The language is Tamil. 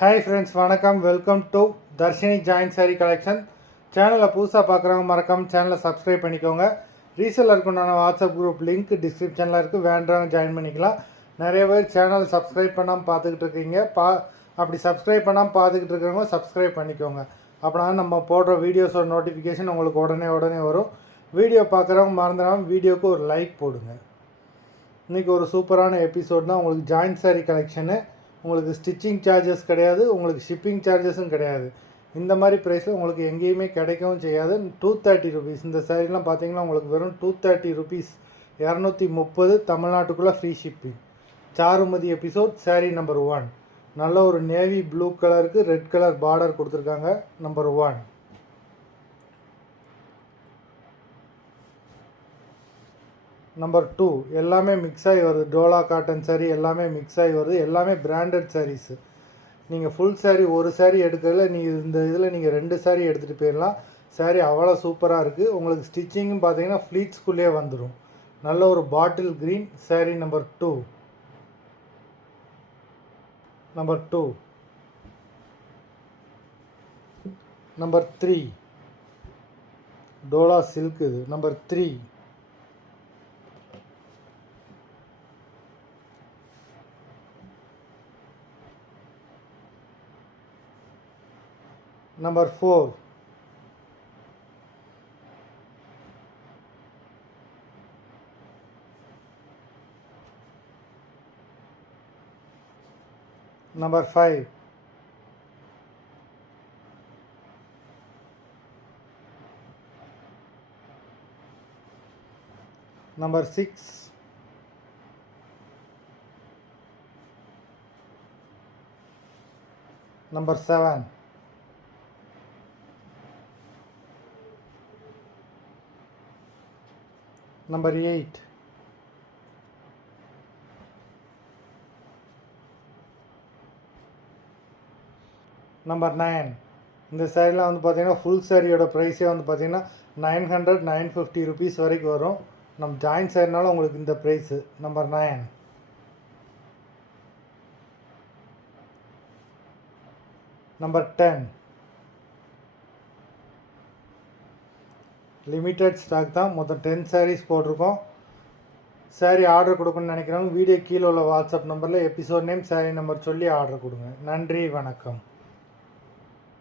ஹாய் ஃப்ரெண்ட்ஸ், வணக்கம். Welcome to Darshini join sari collection. சேனலை புதுசாக பார்க்குறவங்க மறக்காமல் சேனலை சப்ஸ்கிரைப் பண்ணிக்கோங்க. ரீசெல்லருக்கு உண்டான வாட்ஸ்அப் குரூப் லிங்க் டிஸ்கிரிப்ஷனில் இருக்குது, வேண்டவங்க ஜாயின் பண்ணிக்கலாம். நிறைய பேர் சேனல் சப்ஸ்கிரைப் பண்ணாமல் பார்த்துக்கிட்டு இருக்கீங்க. அப்படி சப்ஸ்கிரைப் பண்ணாமல் பார்த்துக்கிட்டு இருக்கிறவங்க சப்ஸ்கிரைப் பண்ணிக்கோங்க. அப்படின்னா நம்ம போடுற வீடியோஸோட நோட்டிஃபிகேஷன் உங்களுக்கு உடனே வரும். வீடியோ பார்க்குறவங்க மறந்துடாமல் வீடியோவுக்கு ஒரு லைக் போடுங்க. இன்றைக்கி ஒரு சூப்பரான எபிசோட் தான். உங்களுக்கு ஜாயின் சாரி கலெக்ஷனு. உங்களுக்கு ஸ்டிச்சிங் சார்ஜஸ் கிடையாது, உங்களுக்கு ஷிப்பிங் சார்ஜஸும் கிடையாது. இந்த மாதிரி ப்ரைஸில் உங்களுக்கு எங்கேயுமே கிடைக்கவும் செய்யாது. 230 ருபீஸ். இந்த சாரீலாம் பார்த்தீங்கன்னா உங்களுக்கு வெறும் 230 ருபீஸ், 230 தமிழ்நாட்டுக்குள்ளே free shipping. Charumathi episode sari number 1. நல்ல ஒரு நேவி ப்ளூ கலருக்கு ரெட் கலர் பார்டர் கொடுத்துருக்காங்க. நம்பர் 1. நம்பர் 2 எல்லாமே மிக்ஸ் ஆகி வருது. டோலா காட்டன் சாரீ எல்லாமே மிக்ஸ் ஆகி வருது. எல்லாமே பிராண்டட் சாரீஸு. நீங்கள் ஃபுல் சாரீ ஒரு சாரீ எடுக்கிறதுல நீங்கள் இந்த இதில் நீங்கள் 2 சாரீ எடுத்துகிட்டு போயிடலாம். சாரீ அவ்வளோ சூப்பராக இருக்குது. உங்களுக்கு ஸ்டிச்சிங்கும் பார்த்தீங்கன்னா ஃப்ளீட்ஸ்குள்ளேயே வந்துடும். நல்ல ஒரு bottle green sari number 2. Number 2. Number 3 Dola silk. இது number 3. Number 4. Number 5. Number 6. Number 7. Number 8. Number 9. இந்த சாரீலாம் வந்து பார்த்தீங்கன்னா ஃபுல் சாரியோட ப்ரைஸே வந்து பார்த்தீங்கன்னா 950 ருபீஸ் வரைக்கும் வரும். நம்ம ஜாயின் சாரினால உங்களுக்கு இந்த price. Number 9. Number 10. Limited stock தான். மொத்தம் 10 சாரீஸ் போட்டிருக்கோம். சாரீ ஆர்டர் கொடுக்கணும்னு நினைக்கிறவங்க வீடியோ கீழே உள்ள வாட்ஸ்அப் நம்பரில் எபிசோட் நேம், சாரீ நம்பர் சொல்லி ஆர்டர் கொடுங்க. நன்றி, வணக்கம்.